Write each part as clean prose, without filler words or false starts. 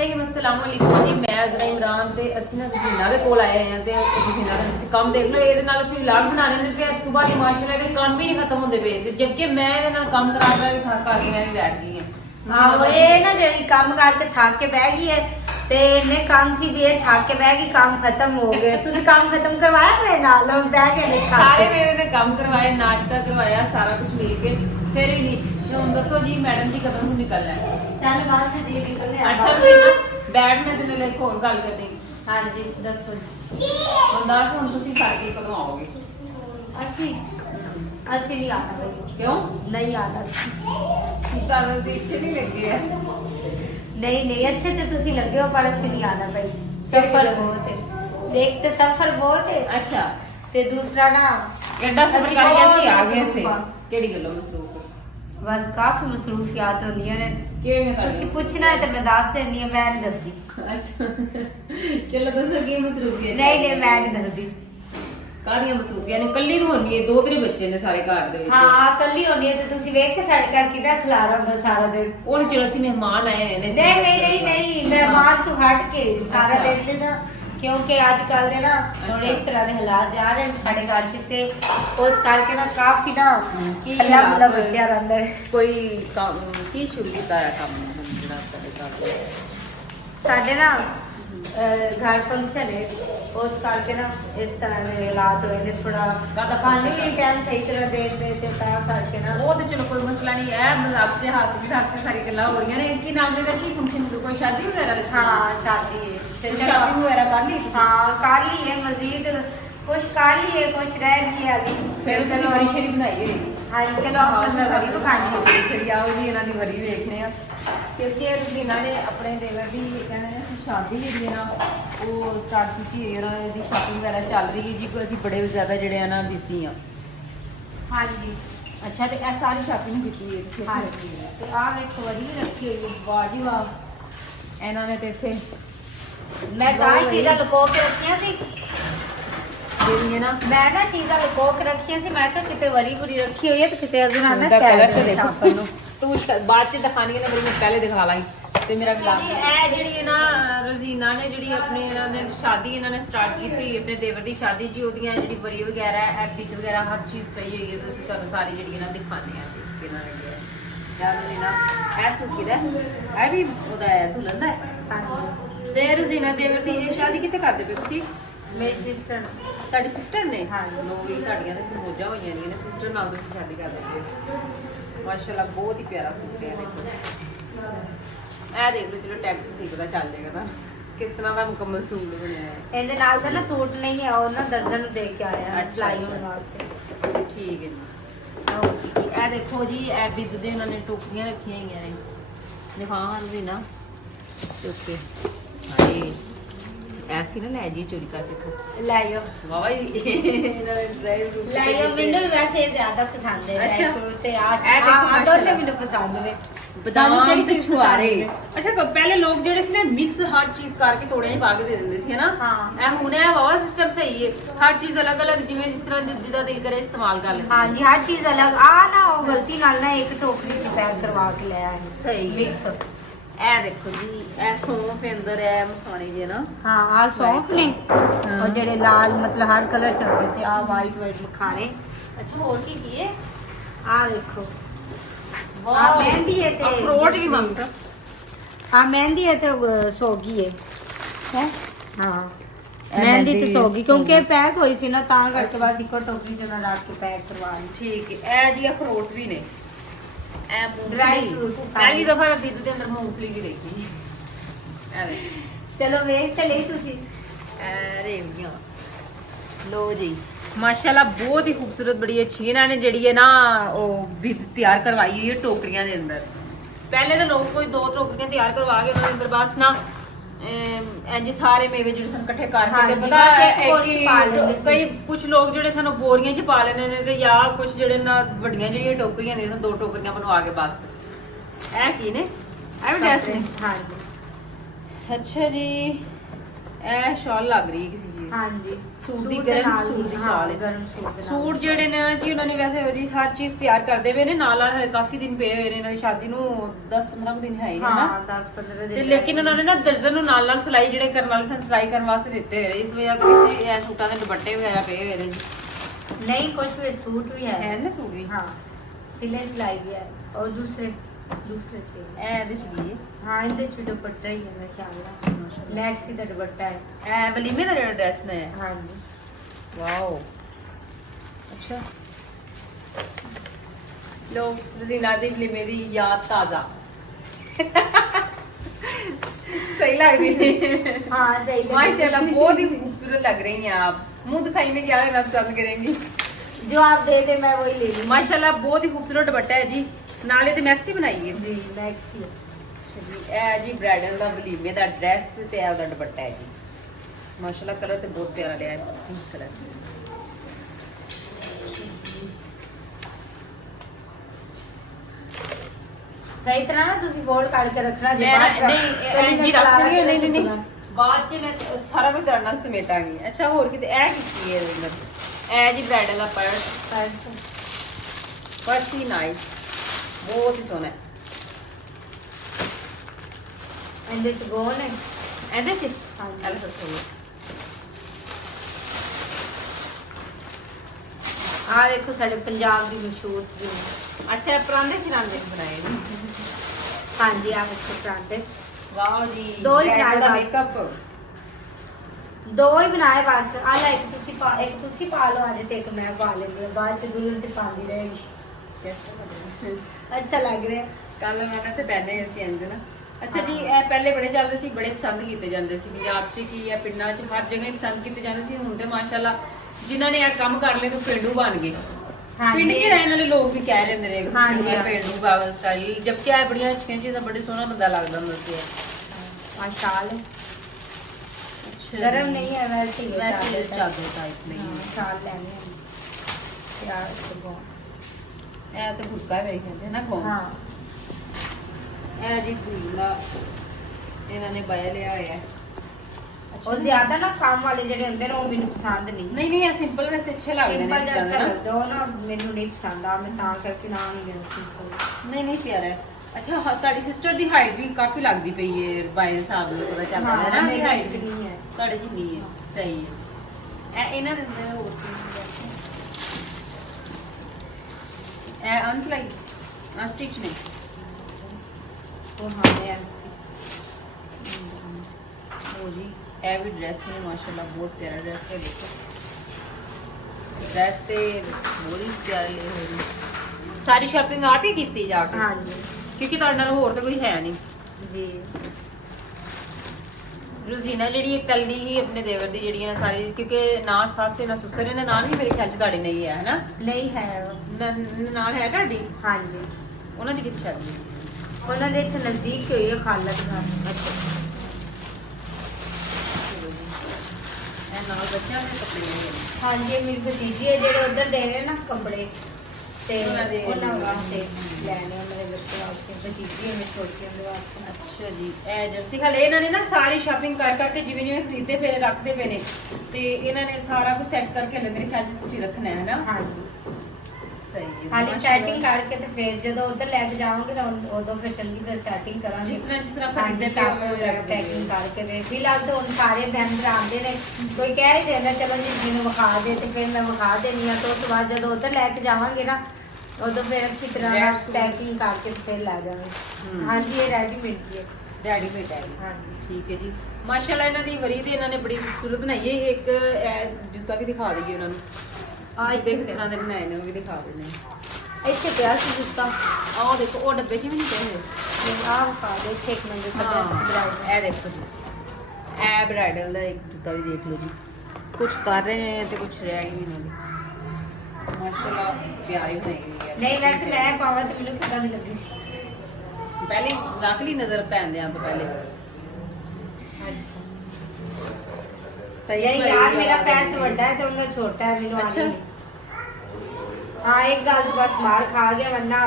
वालेकुम अस्सलाम वालेकुम जी। मैं ज़रा इमरान ते ਅਸੀਂ ਨਾ ਜ਼ੀਨਾ ਦੇ ਕੋਲ ਆਏ ਆ ਤੇ ਜ਼ੀਨਾ ਦਾ ਤੁਸੀਂ ਕੰਮ ਦੇਖ ਲਓ। ਇਹਦੇ ਨਾਲ ਅਸੀਂ ਵਲੌਗ ਬਣਾ ਲੈਂਦੇ ਤੇ ਸਵੇਰ ਦੀ ਮਾਸ਼ਾਅੱਲਾ ਦੇ ਕੰਮ ਵੀ ਨਹੀਂ ਖਤਮ ਹੁੰਦੇ ਪਏ ਤੇ ਜਦ ਕਿ ਮੈਂ ਇਹਦੇ ਨਾਲ ਕੰਮ ਕਰਾ ਕੇ ਮੈਂ ਵੀ ਬੈਠ ਗਈ ਹਾਂ। ਆਹੋ ਇਹ ਨਾ ਜਿਹੜੀ ਕੰਮ ਕਰਕੇ ਥੱਕ ਕੇ ਬਹਿ ਗਈ ਹੈ ਤੇ ਇਹਨੇ ਕੰਮ ਸੀ ਵੀ ਇਹ ਥੱਕ ਕੇ ਬਹਿ ਗਈ, ਕੰਮ ਖਤਮ ਹੋ ਗਏ। ਤੁਸੀਂ ਕੰਮ ਖਤਮ ਕਰਵਾਇਆ ਮੇਰੇ ਨਾਲ ਹੁਣ ਬਹਿ ਕੇ ਨਹੀਂ ਸਾਰੇ ਮੇਰੇ ਨੇ ਕੰਮ ਕਰਵਾਏ, ਨਾਸ਼ਤਾ ਕਰਵਾਇਆ, ਸਾਰਾ ਕੁਝ ਮਿਲ ਕੇ ਫਿਰ ਵੀ ਨਹੀਂ। ਹੁਣ ਦੱਸੋ ਜੀ ਮੈਡਮ ਜੀ ਕਦੋਂ ਨੂੰ ਨਿਕਲਣਾ ਹੈ? ਚੱਲ ਬਸ ਜੀ ਨਿਕਲ ਗਿਆ। ਅੱਛਾ ਤੁਸੀਂ ਨਾ ਬੈਠ ਮੈਂ ਤੇਰੇ ਲਈ ਹੋਰ ਗੱਲ ਕਰਨੀ। ਹਾਂਜੀ ਦੱਸੋ। ਹੁਣ ਦੱਸ ਹੁਣ ਤੁਸੀਂ ਸਾਡੇ ਕਦੋਂ ਆਓਗੇ? ਅਸੀਂ ਨਹੀਂ ਆਣਾ ਬਈ। ਕਿਉਂ ਨਹੀਂ ਆਣਾ। ਤੁਹਾਨੂੰ ਦੀ ਇੱਛੇ ਨਹੀਂ ਲੱਗੀ ਹੈ? नहीं अच्छे तो तुसी लगे हो पर असि नहीं आना भाई। सफर बहुत है, एक तो सफर बहुत है। अच्छा ते दूसरा ना एडा सफर करके ਅਸੀਂ ਆ ਗਏ थे। ਕਿਹੜੀ ਗੱਲੋਂ ਮਸਰੂਫ? बस काफी मसरूफियात होंदियां ने। ਕਿਹੜੇ ਕਰ तुसी पूछना है तो मैं दस देनी है, मैं नहीं दसदी। अच्छा चलो ਦੱਸੋ ਕੀ ਮਸਰੂਫੀਅਤ? नहीं मैं नहीं दसदी। ਕਾਹਦੀਆਂ ਮਸਰੂਫੀਆਂ ਨੇ? ਕੱਲੀ ਤੋਂ ਹੁੰਦੀ ਹੈ, ਦੋ ਤੇਰੇ ਬੱਚੇ ਨੇ ਸਾਰੇ ਘਰ ਦੇ ਵਿੱਚ। हां कल्ली होनी है तो तुसी वेख के साडे घर किदा खलारा ਹੁੰਦਾ सारा दिन। ਉਹ ਚਲੋ ਅਸੀਂ ਮਹਿਮਾਨ ਆਏ ਨੇ। नहीं मेहमान तो हट के सारा दिन लेना क्योंकि आजकल दे ना थोड़े इस तरह ਦੇ ਹਾਲਾਤ ਜਾ ਰਹੇ ਨੇ ਸਾਡੇ ਘਰ ਚ ਤੇ ਉਸ ਕਰਕੇ ਨਾ ਕਾਫੀ ਨਾ ਅੱਲਾ ਅੱਲਾ ਬੱਚਿਆ ਰਹਿੰਦਾ ਹੈ। ਕੋਈ ਕੰਮ ਕੀ ਸ਼ੁਰੂ ਕੀਤਾ ਹੈ ਕੰਮ ਜਿਹੜਾ ਸਾਡੇ ਘਰ ਸਾਡੇ ਨਾ ਘਰ ਫੰਕਸ਼ਨ ਹੈ ਉਸ ਕਰਕੇ ਨਾ ਇਸ ਤਰ੍ਹਾਂ ਦੇ ਹਾਲਾਤ ਹੋਏ ਨੇ। ਥੋੜਾ ਪਾਣੀ ਵੀ ਟਾਈਮ ਸਹੀ ਤਰ੍ਹਾਂ ਦੇ ਤੇ ਤਾਂ ਕਰਕੇ ਨਾ ਉਹ ਤੇ ਚਲੋ ਕੋਈ ਮਸਲਾ ਨਹੀਂ ਹੈ। ਮਜ਼ਾਕ ਤੇ ਹਾਸੇ ਸਾਰੀ ਗੱਲਾਂ ਹੋ ਰਹੀਆਂ ਨੇ। ਕੀ ਨਾਮ ਦੇ ਕੀ ਫੰਕਸ਼ਨ ਕੋਈ ਸ਼ਾਦੀ ਵਗੈਰਾ? हाँ शादी है। ਸ਼ਾਦੀ ਵਗੈਰਾ ਕਰ ਲਈ? हाँ कर ली है, मजीद कुछ कर ली है, कुछ रह गई है अभी। ਫਿਰ ਤੁਸੀਂ ਵਰੀ ਸ਼ਰੀ ਬਣਾਈ ਹੋਏਗੀ। हाँ चलो हम वरी बखानी है। ਸ਼ਰੀਆਓ ਜੀ ਇਹਨਾਂ ਦੀ ਵਰੀ ਵੇਖਨੇ ਆ ਕਿਉਂਕਿ ਰੁਜ਼ੀਨਾ ਨੇ ਆਪਣੇ ਦੇਵਰ ਦੀ ਕਹਿੰਦੇ ਨੇ ਸ਼ਾਦੀ ਜਿਹੜੀ ਹੈ ਨਾ ਉਹ ਸਟਾਰਟ ਕੀਤੀ ਹੈ। ਇਹਨਾਂ ਦੀ ਸ਼ਾਪਿੰਗ ਵਗੈਰਾ ਚੱਲ ਰਹੀ ਹੈ ਜੀ। ਅਸੀਂ ਬੜੇ ਜ਼ਿਆਦਾ ਜਿਹੜੇ ਆ ਨਾ ਬਿਜ਼ੀ ਆ। हाँ जी ਅੱਛਾ ਤੇ ਇਹ ਸਾਰੀ ਸ਼ਾਪਿੰਗ ਕੀਤੀ ਹੈ ਤੁਸੀਂ? हाँ जी तो आप एक वरी भी रखी हुई है। ਵਾਹ ਜੀ ਵਾਹ। ਇਹਨਾਂ ਨੇ ਤੇ ਇੱਥੇ मैं काई चीज़ा लुको के रखियां सी। ਜਿਹੜੀ ਹੈ ਨਾ मैं ना चीज़ा लुको के रखियां सी। मैं कहा किते वरी बुरी रखी हुई है तो किते अगर ना ਦਾ ਕਲਰ ਤੇ पै ਦੇਖੋ शापन नु। ਤੂੰ ਬਾਅਦ ਚ ਦਿਖਾਣੀ ਹੈ ਨਾ, ਮੇਰੀ ਮੈਂ ਪਹਿਲੇ ਦਿਖਾ ਲਾਂਗੀ ਤੇ ਮੇਰਾ ਵਲੌਗ। ਇਹ ਜਿਹੜੀ ਹੈ ਨਾ ਰਜ਼ੀਨਾ ਨੇ ਜਿਹੜੀ ਆਪਣੇ ਇਹਨਾਂ ਨੇ ਸ਼ਾਦੀ ਇਹਨਾਂ ਨੇ ਸਟਾਰਟ ਕੀਤੀ ਹੋਈ ਆਪਣੇ ਦੇਵਰ ਦੀ ਸ਼ਾਦੀ ਜੀ। ਉਹਦੀਆਂ ਜਿਹੜੀ ਵਰੀ ਵਗੈਰਾ ਐਬਿਟ ਵਗੈਰਾ ਹਰ ਚੀਜ਼ ਪਈ ਹੋਈ ਹੈ। ਤੁਸੀਂ ਤੁਹਾਨੂੰ ਸਾਰੀ ਜਿਹੜੀ ਹੈ ਨਾ ਦਿਖਾਣੇ ਆ ਜੀ ਕਿਹਨਾਂ ਨੇ ਯਾਰ ਰਜ਼ੀਨਾ ਇਹ ਸੂਟ ਕਿਹਦਾ ਹੈ? ਇਹ ਵੀ ਉਹਦਾ ਹੈ, ਦੁਲਹਨ ਦਾ ਹੈ। हाँ जी ਤੇ ਰਜ਼ੀਨਾ ਦੇਵਰ ਦੀ ਇਹ ਸ਼ਾਦੀ ਕਿੱਥੇ ਕਰਦੇ ਪਏ ਤੁਸੀਂ? मेरी सिस्टर ਤੁਹਾਡੀ ਸਿਸਟਰ ਨੇ? ਹਾਂ। ਲੋ ਵੀ ਤੁਹਾਡੀਆਂ ਤੇ ਮੋਜਾਂ ਹੋਈਆਂ ਨੇ ਸਿਸਟਰ ਨਾਲ ਤੁਸੀਂ ਸ਼ਾਦੀ ਕਰਦੇ ਪਏ। ਮਾਸ਼ਾਅੱਲਾ ਬਹੁਤ ਹੀ ਪਿਆਰਾ ਸੂਟ ਹੈ। ਦੇਖੋ ਇਹ ਦੇਖ ਲਓ। ਚਲੋ ਟੈਗ ਤੁਸੀਂ ਪਤਾ ਚੱਲ ਜਾਏਗਾ ਤਾਂ ਕਿਸ ਤਰ੍ਹਾਂ ਦਾ ਮੁਕੰਮਲ ਸੂਟ ਬਣਿਆ ਹੈ। ਇਹਦੇ ਨਾਲ ਦਾ ਨਾ ਸੂਟ ਨਹੀਂ ਹੈ, ਉਹ ਨਾ ਦਰਜਨ ਨੂੰ ਦੇ ਕੇ ਆਇਆ ਹੈ ਅੱਛਾ, ਸਿਲਾਈ ਅੱਛਾ। ਹੋਣ ਵਾਸਤੇ। ਠੀਕ ਹੈ ਜੀ। ਓਕੇ ਇਹ ਦੇਖੋ ਜੀ ਇਹ ਬਿੱਦ ਦੇ ਉਹਨਾਂ ਨੇ ਟੋਕਰੀਆਂ ਰੱਖੀਆਂ ਹੋਈਆਂ ਨੇ। ਦਿਖਾਵਾਂ ਤੁਸੀਂ ਨਾ ਓਕੇ। ਹਾਏ ਐਸੀ ਨਾ ਲੈ ਜੀ ਚੋਰੀ ਕਰਕੇ ਇੱਥੋਂ। ਲੈ ਆਇਓ ਵਾਵਾ ਜੀ ਇਹਨਾਂ ਦੇ ਡਰਾਈਵ ਰੂਮ ਲੈ ਆਇਓ। ਮੈਨੂੰ ਵੀ ਵੈਸੇ ਇਹ ਜ਼ਿਆਦਾ ਪਸੰਦ ਹੈ ਅੱਛਾ। ਸੂਟ ਤੇ ਆ ਇਹ ਦੇਖੋ ਦੋਨੇ ਮਾਸ਼ਾਅੱਲਾ। ਮੈਨੂੰ ਪਸੰਦ ਨੇ। ਬਦਾਮ ਤੁਹਾਨੂੰ ਤੇ ਕਿਹੜੀ ਛੁਆਰੇ। ਪਸੰਦ ਅੱਛਾ ਪਹਿਲੇ ਲੋਕ ਜਿਹੜੇ ਸੀ ਨਾ ਮਿਕਸ ਹਰ ਚੀਜ਼ ਕਰਕੇ ਤੋੜਿਆਂ ਹੀ ਪਾ ਕੇ ਦੇ ਦਿੰਦੇ ਸੀ ਹਨਾ। ਹਾਂ। ਇਹ ਹੁਣ ਇਹ ਵਾਵਾ ਸਿਸਟਮ ਸਹੀ ਹੈ। ਹਰ ਚੀਜ਼ ਅਲੱਗ-ਅਲੱਗ ਜਿਵੇਂ ਜਿਸ ਤਰ੍ਹਾਂ ਜਿਹਦਾ ਦਿਲ ਕਰੇ ਇਸਤੇਮਾਲ ਕਰ ਲੈਂਦੇ। हाँ जी हर चीज अलग आ ना वो गलती नाल ना एक टोकरी च पैक करवा के ले आए ਸਹੀ ਹੈ। मिक्स। ਇਹ ਦੇਖੋ ਜੀ ਇਹ ਸੌਂਫ ਅੰਦਰ ਹੈ ਮਖਾਣੇ ਜੇ ਨਾ। हाँ आ सौंफ ने और जेड़े लाल मतलब हर कलर च होंदे ते आ वाइट लिखाने। ਅੱਛਾ ਹੋਰ ਕੀ ਕੀ ਹੈ? आ देखो आ मेहंदी है ते ਅਖਰੋਟ ਵੀ ਮੰਗਦਾ। आ मेहंदी है ते सोगी है हाँ मेहंदी ते सोगी क्योंकि पैक होई सी ना तां करके बस इको टोकरी च ना रख के पैक करवा ली। ਠੀਕ ਹੈ। ਇਹ ਜੀ ਅਖਰੋਟ ਵੀ ਨੇ। ਇਹ ਮੂੰਗਫਲੀ। Dry fruit ਸਾਰੇ। ਪਹਿਲੀ ਦਫਾ ਮੈਂ ਬਿੱਦ ਦੇ ਅੰਦਰ ਮੂੰਗਫਲੀ ਵੀ ਦੇਖੀ। ਇਹ ਦੇਖੋ चलो वेख ते ले तुसी। ਰੇਵੀਆਂ ਲੋ ਜੀ ਮਾਸ਼ਾਅੱਲਾ ਬਹੁਤ ਹੀ ਖੂਬਸੂਰਤ ਬੜੀ ਅੱਛੀ ਇਹਨਾਂ ਨੇ ਜਿਹੜੀ ਹੈ ਨਾ ਉਹ ਵੀ ਤਿਆਰ ਕਰਵਾਈ ਹੋਈ ਹੈ ਟੋਕਰੀਆਂ ਦੇ ਅੰਦਰ। ਪਹਿਲੇ ਤਾਂ ਲੋਕ ਕੋਈ ਦੋ ਟੋਕਰੀਆਂ ਤਿਆਰ ਕਰਵਾ ਕੇ ਉਹਨਾਂ ਦੇ ਅੰਦਰ ਬਸ ਨਾ ਇੰਜ ਸਾਰੇ ਮੇਵੇ ਜਿਹੜੇ ਸਨ ਇਕੱਠੇ ਕਰਕੇ ਤੇ ਹਾਂਜੀ, ਪਤਾ ਬਸ ਹੈ ਇੱਕ ਕਿ ਪਾ ਲੈਂਦੇ ਸੀ। ਕਈ ਕੁਝ ਲੋਕ ਜਿਹੜੇ ਸਾਨੂੰ ਬੋਰੀਆਂ 'ਚ ਪਾ ਲੈਂਦੇ ਨੇ ਤੇ ਜਾਂ ਕੁਝ ਜਿਹੜੇ ਨਾ ਵੱਡੀਆਂ ਜਿਹੜੀਆਂ ਟੋਕਰੀਆਂ ਨੇ ਸਨ ਦੋ ਟੋਕਰੀਆਂ ਬਣਵਾ ਕੇ ਬਸ। ਇਹ ਕੀ ਨੇ? ਇਹ ਵੀ ਡਰੈਸ ਨੇ? हाँ जी ਅੱਛਾ ਜੀ ਇਹ ਸ਼ਾਲ ਲੱਗ ਰਹੀ ਹੈ ਕਿਸੇ ਚੀਜ਼ ਹਾਂਜੀ ਸੂਟ ਦੀ ਦੇ ਗਰਮ ਨਾਲ ਸੂਟ ਦੀ ਹਾਂ, ਸ਼ਾਲ ਹੈ। ਗਰਮ ਸੂਟ ਦੇ ਨਾਲ। ਸੂਟ ਜਿਹੜੇ ਨੇ ਨਾ ਜੀ ਉਹਨਾਂ ਨੇ ਵੈਸੇ ਉਹਦੀ ਹਰ ਚੀਜ਼ ਤਿਆਰ ਕਰਦੇ ਪਏ ਨੇ, ਨਾਲ ਹਲੇ ਕਾਫੀ ਦਿਨ ਪਏ ਹੋਏ ਨੇ ਇਹਨਾਂ ਦੀ ਸ਼ਾਦੀ ਨੂੰ, 10-15 ਦਿਨ ਹੈ ਹੀ ਨੇ ਨਾ। ਹਾਂ 10-15 ਤੇ ਦਿਨ ਲੇਕਿਨ ਉਹਨਾਂ ਨੇ ਨਾ ਦਰਜਨ ਨੂੰ ਨਾਲ ਸਿਲਾਈ ਜਿਹੜੇ ਕਰਨ ਵਾਲੇ ਸਨ ਸਿਲਾਈ ਕਰਨ ਵਾਸਤੇ ਦਿੱਤੇ ਹੋਏ ਨੇ, ਇਸ ਵਜ੍ਹਾ ਤੋਂ ਕਿਸੇ ਇਹ ਸੂਟਾਂ ਦੇ ਦੁਪੱਟੇ ਵਗੈਰਾ ਪਏ ਹੋਏ ਨੇ ਜੀ। ਨਹੀਂ ਕੁਝ ਵਿੱਚ ਸੂਟ ਵੀ ਹੈ ਹੈ ਨਾ ਸੂਟ ਵੀ ਹਾਂ ਸਿਲੇ ਸਿਲਾਈ ਵੀ ਹੈ ਔਰ ਦੂਸਰੇ ਤੇ ਇਹ ਇਹਦੇ ਚ ਵੀ ਹਾਂ ਇਹਦੇ ਚ ਵੀ ਦੁਪੱਟਾ ਹੀ ਹੈ ਮੇਰੇ ਖਿਆਲ ਨਾਲ ਮੈਕਸੀ ਦਾ ਦੁਪੱਟਾ ਹੈ ਇਹ ਵਲੀਮੇ ਦਾ ਜਿਹੜਾ ਡਰੈਸ ਨੇ ਹੈ। ਹਾਂਜੀ ਵਾਓ ਅੱਛਾ ਲੋ ਰਜ਼ੀਨਾ ਦੀ ਵਲੀਮੇ ਦੀ ਯਾਦ ਤਾਜ਼ਾ सही लग रही है। हाँ सही लग माशाल्लाह बहुत ही खूबसूरत लग रही हैं आप। मुंह दिखाई में क्या लेना पसंद करेंगी? जो आप दे दे मैं वही ले लूंगी। माशाल्लाह बहुत ही खूबसूरत दुपट्टा है जी। नाले ते मैक्सी बनाई है जी मैक्सी है जी। ब्राइडल दा वलीमे दा ड्रेस ते ओदा दुपट्टा है जी। माशाल्लाह कलर ते बहुत प्यारा लिया है पिंक कलर। सही तरह ना ਤੁਸੀਂ फोल्ड करके रखना जी। नहीं जी रखूंगी नहीं बाद च मैं सारा कुछ तेरे नाल समेटांगी। अच्छा होर किते ए कीती है इधर ए जी ब्राइडल दा पर्स ही नाइस बहुत ही सोहना है। ਇਹਦੇ ਚ ਗੋਨ ਹੈ ਇਹਦੇ ਚ ਹਾਂਜੀ। ਇਹ ਦੱਸੋ ਆ ਵੇਖੋ ਸਾਡੇ ਪੰਜਾਬ ਦੀ ਮਸ਼ਹੂਰ ਜੀ। अच्छा परांदे चनांदे बनाए ने। ਹਾਂਜੀ ਆ ਵੇਖੋ ਪਰਾਂਦੇ वाह जी दो ही बनाए बस। मेकअप ਦੋ ਹੀ ਬਣਾਏ ਬਸ। ਆ ਲੈ ਇੱਕ ਤੁਸੀਂ ਪਾ ਲਓ ਅੱਜ ਤੇ ਇੱਕ ਮੈਂ ਪਾ ਲੈਂਦੀ ਹਾਂ ਬਾਅਦ ਚ ਦੂਰ ਤੇ ਪਾਉਂਦੀ ਰਹੇਗੀ। कैसे लग रहा है? ਅੱਛਾ ਲੱਗ ਰਿਹਾ ਕੱਲ ਮੈंने ਤੇ ਪਹਿਨੇ ਅਸੀਂ ਇੰਜ ਨਾ। ਅੱਛਾ ਜੀ ਇਹ ਪਹਿਲੇ ਬੜੇ ਚੱਲਦੇ ਸੀ ਬੜੇ ਪਸੰਦ ਕੀਤੇ ਜਾਂਦੇ ਸੀ ਪੰਜਾਬ 'ਚ ਕੀ ਹੈ ਪਿੰਡਾਂ 'ਚ ਹਰ ਜਗ੍ਹਾ ਹੀ ਪਸੰਦ ਕੀਤੇ ਜਾਂਦੇ ਸੀ। ਹੁਣ ਤੇ ਮਾਸ਼ਾਅੱਲਾ ਜਿਨ੍ਹਾਂ ਨੇ ਇਹ ਕੰਮ ਕਰ ਲਏ ਤਾਂ ਪਿੰਡੂ ਬਣ ਗਏ। ਪਿੰਡ 'ਚ ਰਹਿਣ ਵਾਲੇ ਲੋਕ ਵੀ ਕਹਿ ਲੈਂਦੇ ਨੇ ਕਿ ਪਿੰਡੂ ਬਾਬਾ ਸਟਾਈਲ ਜਦਕਿ ਇਹ ਬੜੀਆਂ ਅੱਛੀਆਂ ਚੀਜ਼ਾਂ ਬੜੇ ਸੋਹਣਾ ਬੰਦਾ ਲੱਗਦਾ ਹੁੰਦਾ ਸੀ। ਮਾਸ਼ਾਅੱਲਾ ਅੱਛਾ ਗਰਮ ਨਹੀਂ ਹੈ ਵੈਸੇ ਹੀ ਵੈਸੇ ਚਾਦਰ ਟਾਈਪ ਨਹੀਂ ਸ਼ਾਲ ਲੈਣੇ ਹਨ ਯਾਰ ਸਗੋਂ ਇਹ ਤੇ ਭੁੱਕਾ ਵੇ ਕਹਿੰਦੇ ਨਾ ਗੋਂ। ਹਾਂ ਇਹ ਜੀ ਫੁੱਲਾ ਇਹਨਾਂ ਨੇ ਬਾਇਆ ਲਿਆ ਹੋਇਆ ਹੈ। ਉਹ ਜ਼ਿਆਦਾ ਨਾ ਕੰਮ ਵਾਲੇ ਜਿਹੜੇ ਹੁੰਦੇ ਨੇ ਉਹ ਮੈਨੂੰ ਪਸੰਦ ਨਹੀਂ। ਨਹੀਂ ਨਹੀਂ ਇਹ ਸਿੰਪਲ ਵੈਸੇ ਅੱਛੇ ਲੱਗਦੇ ਨੇ ਸਿੰਪਲ ਇਸ ਜਿਹਾ ਤਰ੍ਹਾਂ ਅੱਛਾ ਦੇ ਨਾ। ਲੱਗਦਾ ਉਹ ਨਾ ਮੈਨੂੰ ਨਹੀਂ ਪਸੰਦ ਆ ਮੈਂ ਤਾਂ ਕਰਕੇ ਨਾ ਨਹੀਂ ਲੈਂਦੀ ਸਿੰਪਲ। ਨਹੀਂ ਨਹੀਂ ਪਿਆਰਾ ਹੈ। ਅੱਛਾ ਤੁਹਾਡੀ ਸਿਸਟਰ ਦੀ ਹਾਈਟ ਵੀ ਕਾਫੀ ਲੱਗਦੀ ਪਈ ਹੈ ਬਾਈ ਦੇ ਹਿਸਾਬ ਨਾਲ ਪਤਾ ਚੱਲਦਾ ਹੈ ਨਾ ਮੇਰੀ ਹਾਈਟ height ਨਹੀਂ ਹੈ। ਤੁਹਾਡੇ ਜਿੰਨੀ ਹੈ ਸਹੀ ਹੈ। ਇਹ ਇਹਨਾਂ ਦੇ ਅੰਦਰ ਹੋਰ ਇਹ ਅਨਸਲਾਈ ਅਨਸਟਿਚ ਨੇ ਉਹ ਹਾਂ ਮੈਂ ਉਹ ਜੀ ਇਹ ਵੀ ਡਰੈਸ ਨੇ ਮਾਸ਼ਾਅੱਲਾ ਬਹੁਤ ਪਿਆਰਾ ਡਰੈਸ ਹੈ। ਦੇਖੋ ਡਰੈਸ ਤੇ ਬਹੁਤ ਹੀ ਪਿਆਰੀ ਹੋਈ ਹੈ। ਸਾਰੀ ਸ਼ਾਪਿੰਗ ਆਪ ਹੀ ਕੀਤੀ ਜਾ ਕੇ ਹਾਂਜੀ ਕਿਉਂਕਿ ਤੁਹਾਡੇ ਨਾਲ ਹੋਰ ਤਾਂ ਕੋਈ ਹੈ ਨਹੀਂ। ਜੀ ਰੋਜ਼ੀਨਾ ਜਿਹੜੀ ਇਕੱਲੀ ਹੀ ਆਪਣੇ ਦੇਵਰ ਦੀ ਜਿਹੜੀਆਂ ਸਾਰੀ ਕਿਉਂਕਿ ਨਾ ਸੱਸ ਨਾ ਸੁਸਰ ਇਹਨਾਂ ਨਾਲ ਵੀ ਮੇਰੇ ਖਿਆਲ ਚ ਤੁਹਾਡੀ ਨਹੀਂ ਹੈ ਹਨਾ ਨਹੀਂ ਹੈ ਨਾਲ ਹੈ ਤੁਹਾਡੀ ਹਾਂਜੀ ਉਹਨਾਂ ਦੀ ਕਿੱਥੇ ਸ਼ਾਦੀ ਉਹਨਾਂ ਦੇ ਇੱਥੇ ਨਜ਼ਦੀਕ ਹੋਈ ਹੈ ਖਾਲਤ ਦਾ। ਅੱਛਾ ਇਹ ਨਾਲ ਬੱਚਿਆਂ ਦੇ ਕੱਪੜੇ ਨੇ ਹਾਂਜੀ ਇਹ ਮੇਰੀ ਭਤੀਜੀ ਹੈ ਜਿਹੜੇ ਉਧਰ ਦੇ ਰਹੇ ਨਾ ਕੱਪੜੇ ਤੇ ਉਹਨਾਂ ਵਾਸਤੇ ਲੈਣੇ ਆ ਮੇਰੇ ਬੱਚੇ ਵਾਸਤੇ। ਭਤੀਜੀ ਹੈ ਮੇਰੀ ਛੋਟੀ ਉਹਦੇ ਵਾਸਤੇ। ਅੱਛਾ ਜੀ ਇਹ ਜਰਸੀ ਹਾਲੇ ਇਹਨਾਂ ਨੇ ਨਾ ਸਾਰੀ ਸ਼ਾਪਿੰਗ ਕਰ ਕਰਕੇ ਜਿਵੇਂ ਜਿਵੇਂ ਖਰੀਦਦੇ ਪਏ ਰੱਖਦੇ ਪਏ ਨੇ ਤੇ ਇਹਨਾਂ ਨੇ ਸਾਰਾ ਕੁਝ ਸੈੱਟ ਕਰਕੇ ਹਲੇ ਮੇਰੇ ਖਿਆਲ ਚ ਤੁਸੀਂ ਰੱਖਣਾ ਹੈ ਨਾ। ਹਾਂਜੀ ਸਹੀ ਹੈ ਹਾਲੀ ਸੈਟਿੰਗ ਕਰਕੇ ਤੇ ਫਿਰ ਜਦੋਂ ਉਧਰ ਲੈ ਕੇ ਜਾਵਾਂਗੇ ਨਾ ਉਦੋਂ ਫਿਰ ਚੰਗੀ ਤਰ੍ਹਾਂ ਸੈਟਿੰਗ ਕਰਾਂਗੇ ਜਿਸ ਤਰ੍ਹਾਂ ਖਰੀਦਦੇ ਪਏ ਪੈਕਿੰਗ ਕਰਕੇ ਤੇ ਫਿਲਹਾਲ ਤਾਂ ਹੁਣ ਸਾਰੇ ਮੈਂਬਰ ਆਉਂਦੇ ਨੇ ਕੋਈ ਕਹਿ ਹੀ ਦਿੰਦਾ ਚਲੋ ਜੀ ਮੈਨੂੰ ਵਿਖਾ ਦੇ ਤੇ ਫਿਰ ਮੈਂ ਵਿਖਾ ਦੇਣੀ ਆ। ਤੋਂ ਉਸ ਤੋਂ ਬਾਅਦ ਜਦੋਂ ਉਧਰ ਲੈ ਕੇ ਜਾਵਾਂਗੇ ਨਾ ਉਦੋਂ ਫਿਰ ਅੱਛੀ ਤਰ੍ਹਾਂ ਪੈਕਿੰਗ ਕਰਕੇ ਫਿਰ ਲੈ ਜਾਵਾਂਗੇ। ਹਾਂਜੀ ਇਹ ਰੈਡੀਮੇਡ ਜੀ ਹੈ। ਰੈਡੀਮੇਡ ਹੈ ਹਾਂਜੀ ਠੀਕ ਹੈ ਜੀ ਮਾਸ਼ਾਅੱਲਾ ਇਹਨਾਂ ਦੀ ਵਰੀ ਤੇ ਇਹਨਾਂ ਨੇ ਬੜੀ ਖੂਬਸੂਰਤ ਬਣਾਈ ਹੈ। ਇੱਕ ਇਹ ਜੁੱਤਾ ਵੀ ਦਿਖਾ ਦਈਏ ਉਹਨਾਂ ਨੂੰ ਆ ਇੱਥੇ ਕਿਸ ਤਰ੍ਹਾਂ ਦੇ ਬਣਾਏ ਨੇ ਉਹ ਵੀ ਦਿਖਾ ਦਿੰਦੇ ਨੇ। ਇੱਥੇ ਪਿਆ ਸੀ ਜੁੱਤਾ ਆਹ ਦੇਖੋ ਉਹ ਡੱਬੇ 'ਚ ਵੀ ਨਹੀਂ ਪਏ ਹੋਏ। ਆਹ ਵਿਖਾ ਦੇ ਇੱਥੇ ਇੱਕ ਮਿੰਟ ਹਾਂ ਸਾਡਾ ਇਹ ਦੇਖੋ ਜੀ ਇਹ ਬ੍ਰਾਈਡਲ ਦਾ ਇੱਕ ਜੁੱਤਾ ਵੀ ਦੇਖ ਲਓ ਜੀ ਕੁਝ ਕਰ ਰਹੇ ਨੇ ਤੇ ਕੁਝ ਰਹਿ ਗਈ ਇਹਨਾਂ ਦੀ ਮਾਸ਼ਾਅੱਲਾ ਪਿਆਰੀ ਬਣਾਈ ਹੋਈ ਹੈ। ਨਹੀਂ ਵੈਸੇ ਮੈਂ ਪਾਵਾਂ ਤੇ ਮੈਨੂੰ ਕਿੱਦਾਂ ਦੀ ਲੱਗੀ। ਪਹਿਲੇ ਰੱਖ ਲਈ ਨਜ਼ਰ ਪੈਂਦਿਆਂ ਤੋਂ ਪਹਿਲੇ ਅੱਛਾ ਸਹੀ ਯਾਰ ਯਾਰ ਮੇਰਾ ਪੈਰ ਤਾਂ ਵੱਡਾ ਹੈ ਤੇ ਉਹਨਾਂ ਛੋਟਾ ਹੈ ਮੈਨੂੰ ਅੱਛਾ। ਆਣੀ ਹਾਂ ਇੱਕ ਗੱਲ ਤੋਂ ਬਸ ਮਾਰ ਖਾ ਗਿਆ ਵਰਨਾ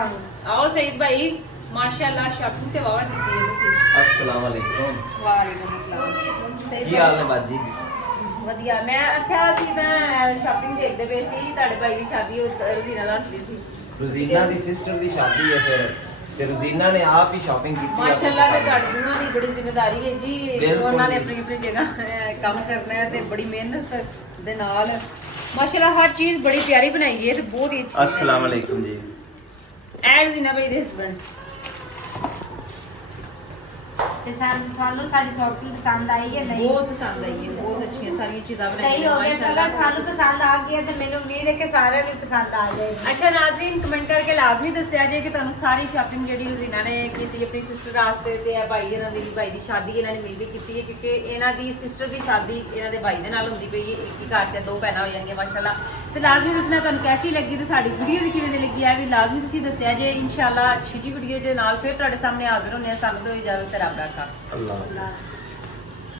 आओ सईद भाई माशाल्लाह शॉपिंग ते वावा की थी अस्सलाम वालेकुम। वालेकुम अस्सलाम की हाल है बाजी? ਵਧੀਆ। ਮੈਂ ਆਖਿਆ ਸੀ ਤਾਂ ਸ਼ਾਪਿੰਗ ਦੇਖਦੇ ਪਏ ਸੀ, ਤੁਹਾਡੇ ਭਾਈ ਦੀ ਸ਼ਾਦੀ ਉਹ ਰੋਜ਼ੀਨਾ ਦੱਸ ਰਹੀ ਸੀ। ਰੋਜ਼ੀਨਾ ਦੀ ਸਿਸਟਰ ਦੀ ਸ਼ਾਦੀ ਹੈ ਫਿਰ, ਤੇ ਰੋਜ਼ੀਨਾ ਨੇ ਆਪ ਹੀ ਸ਼ਾਪਿੰਗ ਕੀਤੀ ਹੈ। ਮਾਸ਼ਾਅੱਲਾ ਤੇ ਤੁਹਾਡੀ ਦੋਨਾਂ ਦੀ ਬੜੀ ਜ਼ਿੰਮੇਵਾਰੀ ਹੈ ਜੀ। ਬਿਲਕੁਲ ਉਹਨਾਂ ਨੇ ਜੀ। ਆਪਣੀ ਆਪਣੀ ਜਗ੍ਹਾ ਕੰਮ ਕਰਨਾ ਹੈ ਤੇ ਬੜੀ ਮਿਹਨਤ ਦੇ ਨਾਲ ਮਾਸ਼ਾਅੱਲਾ ਹਰ ਚੀਜ਼ ਬੜੀ ਪਿਆਰੀ ਬਣਾਈ ਹੈ ਤੇ ਬਹੁਤ ਹੀ ਅੱਛੀ। अस्सलाम वालेकुम जी। ਐਡ ਜ਼ੀਨਾ ਭਾਈ ਦੇ ਹਸਬੰਡ। ਤੇ ਤੁਹਾਨੂੰ ਸਾਡੀ ਸ਼ਾਪਿੰਗ ਪਸੰਦ ਆਈ ਹੈ ਨਹੀਂ? ਬਹੁਤ ਪਸੰਦ ਆਈ ਹੈ, ਬਹੁਤ ਅੱਛੀਆਂ ਸਾਰੀਆਂ ਚੀਜ਼ਾਂ ਸਹੀ ਬਣਾਈਆਂ ਹੋ ਗਿਆ। ਮਾਸ਼ਾਅੱਲਾ। ਅਗਰ ਤੁਹਾਨੂੰ ਪਸੰਦ ਆ ਗਿਆ ਤੇ ਮੈਨੂੰ ਉਮੀਦ ਹੈ ਕਿ ਸਾਰਿਆਂ ਨੂੰ ਪਸੰਦ ਆ ਜਾਏਗੀ। ਅੱਛਾ ਨਾਜ਼ਰੀਨ, ਕਮੈਂਟ ਕਰਕੇ ਲਾਜ਼ਮੀ ਦੱਸਿਆ ਜੇ ਕਿ ਤੁਹਾਨੂੰ ਸਾਰੀ ਸ਼ਾਪਿੰਗ ਜਿਹੜੀ ਰੋਜ਼ੀਨਾ ਨੇ ਕੀਤੀ ਆਪਣੀ ਸਿਸਟਰ ਵਾਸਤੇ ਤੇ ਇਹ ਭਾਈ ਇਹਨਾਂ ਦੀ ਭਾਈ ਦੀ ਸ਼ਾਦੀ ਇਹਨਾਂ ਨੇ ਮਿਲ ਕੇ ਕੀਤੀ ਹੈ, ਕਿਉਂਕਿ ਇਹਨਾਂ ਦੀ ਸਿਸਟਰ ਦੀ ਸ਼ਾਦੀ ਇਹਨਾਂ ਦੇ ਭਾਈ ਦੇ ਨਾਲ ਹੁੰਦੀ ਪਈ ਹੈ। ਇੱਕ ਹੀ ਘਰ 'ਚ ਦੋ ਭੈਣਾਂ ਹੋ ਜਾਣਗੀਆਂ ਮਾਸ਼ਾਅੱਲਾ। ਤੇ ਲਾਜ਼ਮੀ ਦੱਸਣਾ ਤੁਹਾਨੂੰ ਕੈਸੀ ਲੱਗੀ ਤੇ ਸਾਡੀ ਵੀਡੀਓ ਵੀ ਕਿਵੇਂ ਦੀ ਲੱਗੀ ਹੈ ਵੀ ਲਾਜ਼ਮੀ ਤੁਸੀਂ ਦੱਸਿਆ ਜੇ। ਇਨਸ਼ਾਅੱਲਾ ਅੱਛੀ ਜੀ ਵੀਡੀਓ ਦੇ ਨਾਲ ਫਿਰ ਤੁਹਾਡੇ ਸਾਹਮਣੇ ਹਾਜ਼ਰ ਹੁੰਦੇ ਹਾਂ। ਸਾਨੂੰ ਤੋਂ ਇਜਾਜ਼ਤ, ਰੱਬ ਰਾਖਾ। अल्लाह। ਅੱਲਾਹ।